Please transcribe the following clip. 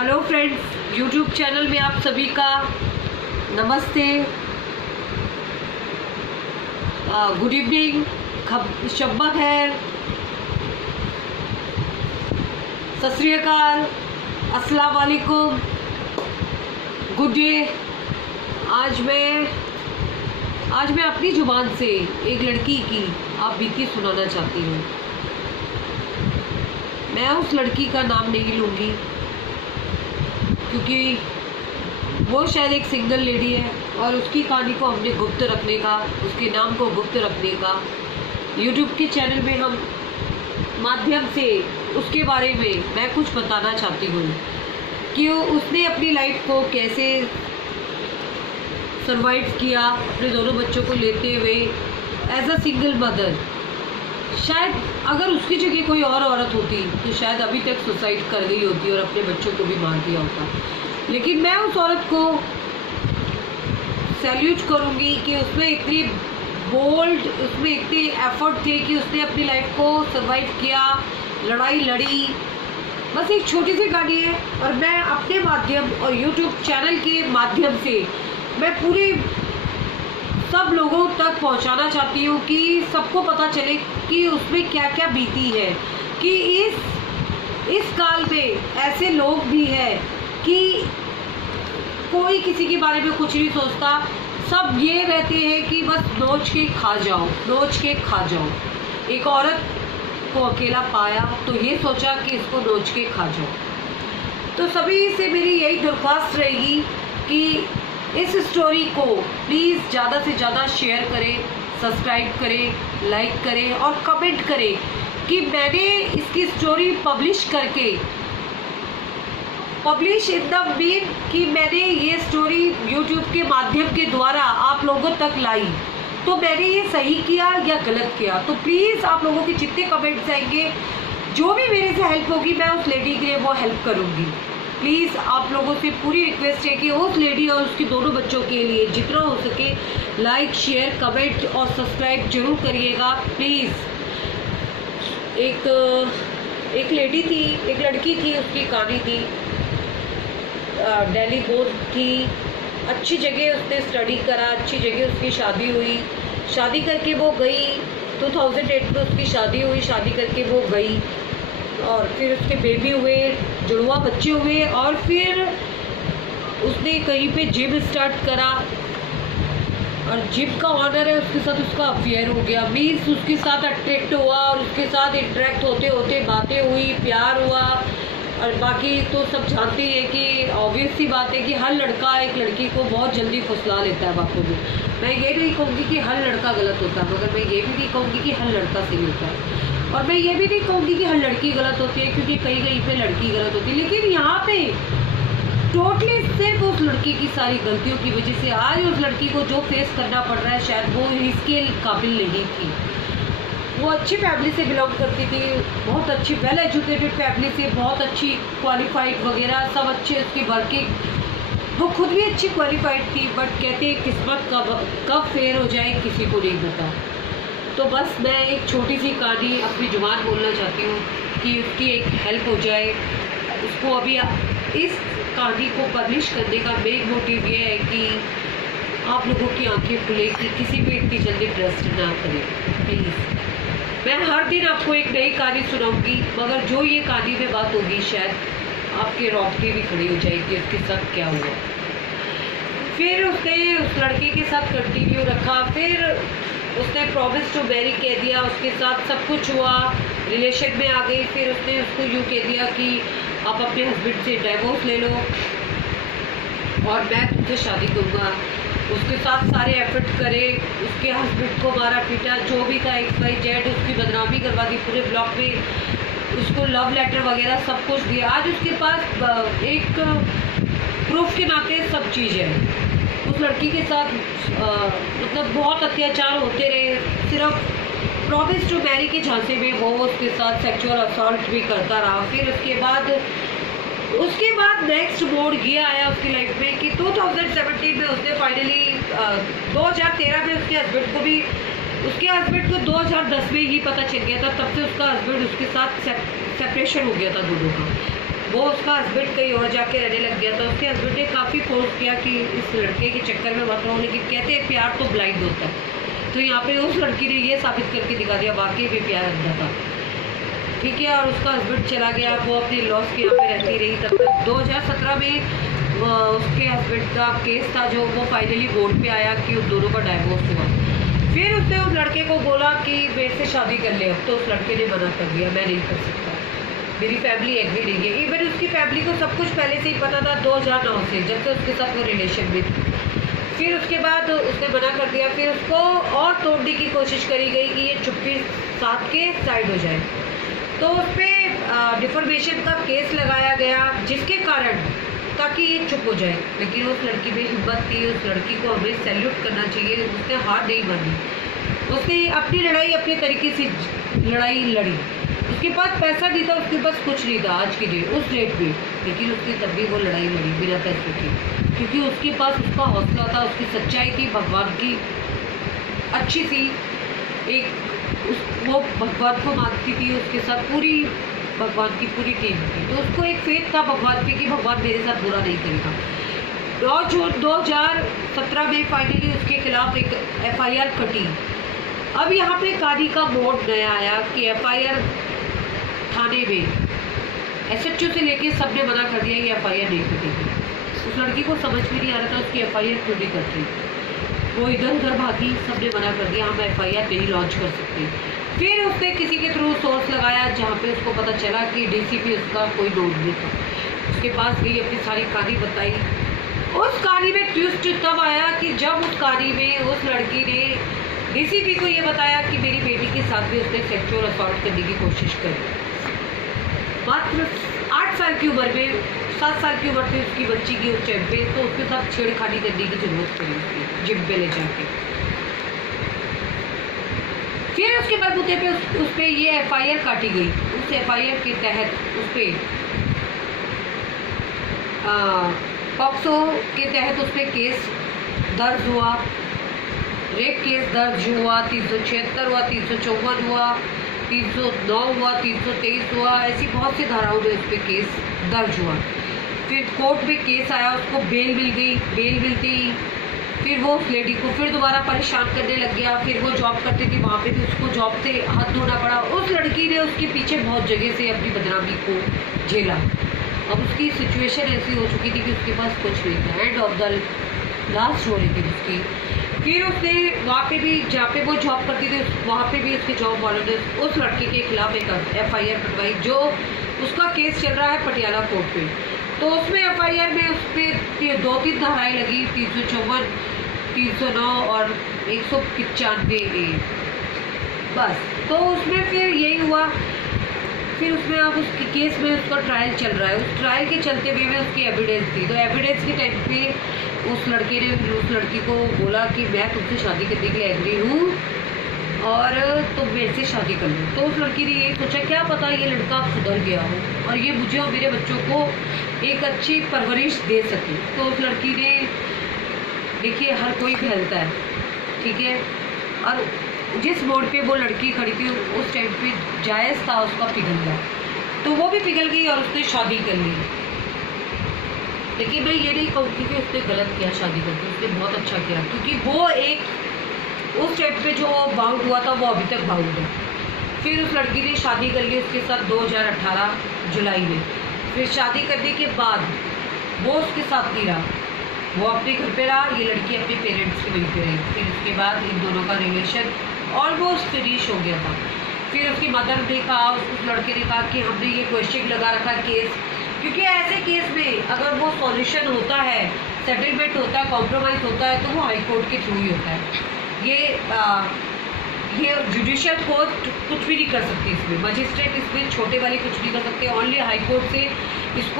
Hello friends, YouTube channel में आप सभी का नमस्ते, गुड इवनिंग, शब्बा खैर, सत श्री अकाल, अस्सलाम वालेकुम, गुड डे। आज मैं अपनी जुबान से एक लड़की की आप बीती सुनाना चाहती हूँ। मैं उस लड़की का नाम नहीं लूँगी क्योंकि वो शायद एक सिंगल लेडी है और उसकी कहानी को हमने गुप्त रखने का, उसके नाम को गुप्त रखने का यूट्यूब के चैनल में हम माध्यम से उसके बारे में मैं कुछ बताना चाहती हूँ कि उसने अपनी लाइफ को कैसे सरवाइव किया अपने दोनों बच्चों को लेते हुए एज अ सिंगल मदर। शायद अगर उसकी जगह कोई और औरत होती तो शायद अभी तक सुसाइड कर गई होती और अपने बच्चों को भी मार दिया होता। लेकिन मैं उस औरत को सैल्यूट करूंगी कि उसमें इतनी बोल्ड, उसमें इतने एफर्ट थे कि उसने अपनी लाइफ को सरवाइव किया, लड़ाई लड़ी। बस एक छोटी सी कहानी है और मैं अपने माध्यम और यूट्यूब चैनल के माध्यम से मैं पूरे सब लोगों तक पहुंचाना चाहती हूँ कि सबको पता चले कि उसमें क्या क्या बीती है, कि इस काल में ऐसे लोग भी हैं कि कोई किसी के बारे में कुछ नहीं सोचता। सब ये रहते हैं कि बस नोच के खा जाओ, नोच के खा जाओ। एक औरत को अकेला पाया तो ये सोचा कि इसको नोच के खा जाओ। तो सभी से मेरी यही दरख्वास्त रहेगी कि इस स्टोरी को प्लीज़ ज़्यादा से ज़्यादा शेयर करें, सब्सक्राइब करें, लाइक करें और कमेंट करें कि मैंने इसकी story publish in the mean कि मैंने ये स्टोरी यूट्यूब के माध्यम के द्वारा आप लोगों तक लाई, तो मैंने ये सही किया या गलत किया। तो प्लीज़ आप लोगों के जितने कमेंट्स आएंगे, जो भी मेरे से हेल्प होगी, मैं उस लेडी के लिए वो हेल्प करूँगी। प्लीज़ आप लोगों से पूरी रिक्वेस्ट है कि उस लेडी और उसके दोनों बच्चों के लिए जितना हो सके लाइक, शेयर, कमेंट और सब्सक्राइब जरूर करिएगा प्लीज़। एक लेडी थी, एक लड़की थी, उसकी कहानी थी, दिल्ली बोर्ड थी, अच्छी जगह उसने स्टडी करा, अच्छी जगह उसकी शादी हुई। शादी करके वो गई, 2008 में उसकी शादी हुई, शादी करके वो गई और फिर उसके बेबी हुए, जुड़वा बच्चे हुए और फिर उसने कहीं पे जिम स्टार्ट करा और जिम का ऑनर है, उसके साथ उसका अफेयर हो गया। मीन्स उसके साथ अट्रैक्ट हुआ और उसके साथ इंटरेक्ट होते होते बातें हुई, प्यार हुआ। और बाकी तो सब जानते हैं कि ऑब्वियस सी बात है कि हर लड़का एक लड़की को बहुत जल्दी फुसला लेता है बातों में। मैं ये नहीं कहूँगी कि हर लड़का गलत होता है, मगर मैं ये भी नहीं कहूँगी कि हर लड़का सही होता है। और मैं ये भी नहीं कहूँगी कि हर लड़की गलत होती है, क्योंकि कहीं कहीं पे लड़की गलत होती है। लेकिन यहाँ पे टोटली सिर्फ उस लड़की की सारी गलतियों की वजह से आज उस लड़की को जो फेस करना पड़ रहा है, शायद वो इसके काबिल नहीं थी। वो अच्छी फैमिली से बिलोंग करती थी, बहुत अच्छी वेल एजुकेटेड फैमिली से, बहुत अच्छी क्वालिफाइड वगैरह सब अच्छे उसकी वर्किंग, वो खुद भी अच्छी क्वालिफाइड थी। बट कहते हैं किस्मत कब फेयर हो जाए किसी को नहीं पता। तो बस मैं एक छोटी सी कहानी अपनी जुबान बोलना चाहती हूँ कि उसकी एक हेल्प हो जाए। उसको अभी इस कहानी को पब्लिश करने का मेन मोटिव ये है कि आप लोगों की आंखें खुले कि किसी पे इतनी जल्दी ट्रस्ट ना करें प्लीज़। मैं हर दिन आपको एक नई कहानी सुनाऊंगी, मगर जो ये कहानी में बात होगी शायद आपके रोंगटे भी खड़ी हो जाएगी उसके साथ क्या हुआ। फिर उसने उस लड़के के साथ कंटिन्यू रखा, फिर उसने प्रॉमिस टू मैरी कह दिया, उसके साथ सब कुछ हुआ, रिलेशन में आ गई। फिर उसने उसको यूँ कह दिया कि आप अपने हस्बैंड से डाइवोर्स ले लो और मैं तुमसे शादी करूँगा। उसके साथ सारे एफर्ट करे, उसके हस्बैंड को मारा पीटा, जो भी था XYZ, उसकी बदनामी करवा दी पूरे ब्लॉक में, उसको लव लेटर वगैरह सब कुछ दिया। आज उसके पास एक प्रूफ के नाते सब चीज़ है। उस लड़की के साथ मतलब बहुत अत्याचार होते रहे, सिर्फ प्रॉमिस टू मैरी के झांसे में वो उसके साथ सेक्सुअल असॉल्ट भी करता रहा। फिर उसके बाद नेक्स्ट मोड ये आया उसकी लाइफ में कि 2017 में उसने फाइनली 2013 में उसके हस्बैंड को 2010 में ही पता चल गया था। तब से उसका हस्बैंड उसके साथ सेपरेशन हो गया था दोनों का। वो उसका हस्बैंड कहीं और जाके रहने लग गया। तो उसके हस्बैंड ने काफ़ी फोर्स किया कि इस लड़के के चक्कर में मत रहो, लेकिन कहते हैं प्यार तो ब्लाइंड होता है। तो यहाँ पे उस लड़की ने ये साबित करके दिखा दिया वाकई में प्यार अंधा था, ठीक है। और उसका हस्बैंड चला गया, वो अपने लॉस के यहाँ पे रहती रही। तब तक 2017 में उसके हस्बैंड का केस था जो वो फाइनली कोर्ट पे आया कि उन दोनों का डाइवोर्स हुआ। फिर उसने उस लड़के को बोला कि मेरे से शादी कर ले। अब तो उस लड़के ने मना कर दिया, मैं नहीं कर सकता, मेरी फैमिली एग्री नहीं है। इवन उसकी फैमिली को सब कुछ पहले से ही पता था 2009 से, जब से उसके साथ वो रिलेशन में थी। फिर उसके बाद उसने मना कर दिया। फिर उसको और तोड़ने की कोशिश करी गई कि ये चुप्पी साथ के साइड हो जाए। तो उस पर डिफॉर्मेशन का केस लगाया गया, जिसके कारण ताकि ये चुप हो जाए। लेकिन उस लड़की में हिम्मत थी, उस लड़की को हमें सैल्यूट करना चाहिए, उसने हार नहीं मानी। उसने अपनी लड़ाई अपने तरीके से लड़ाई लड़ी। उसके पास पैसा नहीं था, उसके पास कुछ नहीं था आज की डेट उस डेट में, लेकिन उसने तब भी वो लड़ाई लड़ी बिना पैसे की, क्योंकि उसके पास उसका हौसला था, उसकी सच्चाई थी, भगवान की अच्छी सी एक वो भगवान को मानती थी, उसके साथ पूरी भगवान की पूरी टीम थी। तो उसको एक फेथ था भगवान पे कि भगवान मेरे साथ बुरा नहीं करेगा। 9 जून 2017 में फाइनली उसके खिलाफ एक FIR कटी। अब यहाँ पे कहानी का मोड़ नया आया कि FIR थाने में SHO से लेके सबने मना कर दिया ये FIR नहीं कटेगी। उस लड़की को समझ में नहीं आ रहा था उसकी FIR क्यों नहीं करती, वो इधर उधर भागी, सबने मना कर दिया हम FIR नहीं लॉन्च कर सकते। फिर उसने किसी के थ्रू सोर्स लगाया जहाँ पे उसको पता चला कि DCP उसका कोई नोट नहीं था। उसके पास गई, अपनी सारी कहानी बताई। उस कहानी में ट्विस्ट तब आया कि जब उस कहानी में उस लड़की ने DCP को ये बताया कि मेरी बेटी के साथ भी उसने सेक्सुअल असॉल्ट करने की कोशिश करी। मात्र 8 साल की उम्र में, 7 साल की उम्र थी उसकी बच्ची की उस टाइम पे, तो उसके साथ छेड़खानी करने की जरूरत पड़ी उसकी जिम पे ले जाके। फिर उसके बलबूते पे उस पे ये FIR काटी गई। उस FIR के तहत उस पे पॉक्सो के तहत उस पर केस दर्ज हुआ, रेप केस दर्ज हुआ, 376 हुआ, 354 हुआ, 309 हुआ, 323 हुआ, ऐसी बहुत सी धाराओं में उस पर केस दर्ज हुआ। फिर कोर्ट में केस आया, उसको बेल मिल गई। बेल मिलती फिर वो उस लेडी को फिर दोबारा परेशान करने लग गया। फिर वो जॉब करती थी, वहाँ पे भी उसको जॉब से हाथ धोना पड़ा। उस लड़की ने उसके पीछे बहुत जगह से अपनी बदनामी को झेला। अब उसकी सिचुएशन ऐसी हो चुकी थी कि उसके पास कुछ नहीं था, एंड ऑफ द लास्ट हो रही थी उसकी। फिर उसने वहाँ पे भी, जहाँ पे वो जॉब करती थी, वहाँ पे भी उसके जॉब वालों ने उस लड़के के खिलाफ एक FIR कटवाई, जो उसका केस चल रहा है पटियाला कोर्ट पे। तो उसमें FIR में उस पर 2-3 धाराएँ लगी, 354, 309 और 195A बस। तो उसमें फिर यही हुआ। फिर उसमें अब उसके केस में उसका ट्रायल चल रहा है। उस ट्रायल के चलते हुए में उसकी एविडेंस थी। तो एविडेंस के टाइम पे उस लड़के ने उस लड़की को बोला कि मैं तुमसे शादी करने के लिए एग्री हूँ और तुम मेरे से शादी कर लो। तो उस लड़की ने ये सोचा क्या पता ये लड़का अब सुधर गया हो और ये मुझे और मेरे बच्चों को एक अच्छी परवरिश दे सके। तो उस लड़की ने, देखिए हर कोई फैलता है, ठीक है, और जिस मोड़ पे वो लड़की खड़ी थी उस टाइम पे जायज़ था उसका पिघलना, तो वो भी पिघल गई और उसने शादी कर ली। लेकिन मैं ये नहीं कहूँगी कि उसने गलत किया शादी करके, उसने बहुत अच्छा किया, क्योंकि वो एक उस टाइम पे जो बाउंड हुआ था वो अभी तक बाउंड है। फिर उस लड़की ने शादी कर ली उसके साथ 2018 जुलाई में। फिर शादी करने के बाद वो उसके साथ नहीं रहा, वो अपने घर पे रहा, ये लड़की अपने पेरेंट्स के वहीं पे रही। फिर उसके बाद इन दोनों का रिलेशन ऑलमोस्ट फिनिश हो गया था। फिर उसकी मदर ने कहा, उस लड़के ने कहा कि हमने ये क्वेश्चन लगा रखा केस, क्योंकि ऐसे केस में अगर वो सॉल्यूशन होता है, सेटलमेंट होता है, कॉम्प्रोमाइज़ होता है, तो वो हाई कोर्ट के थ्रू ही होता है। ये जुडिशियल कोर्ट कुछ भी नहीं कर सकती इसमें, मजिस्ट्रेट इसमें छोटे वाले कुछ नहीं कर सकते, ओनली हाई कोर्ट से इसको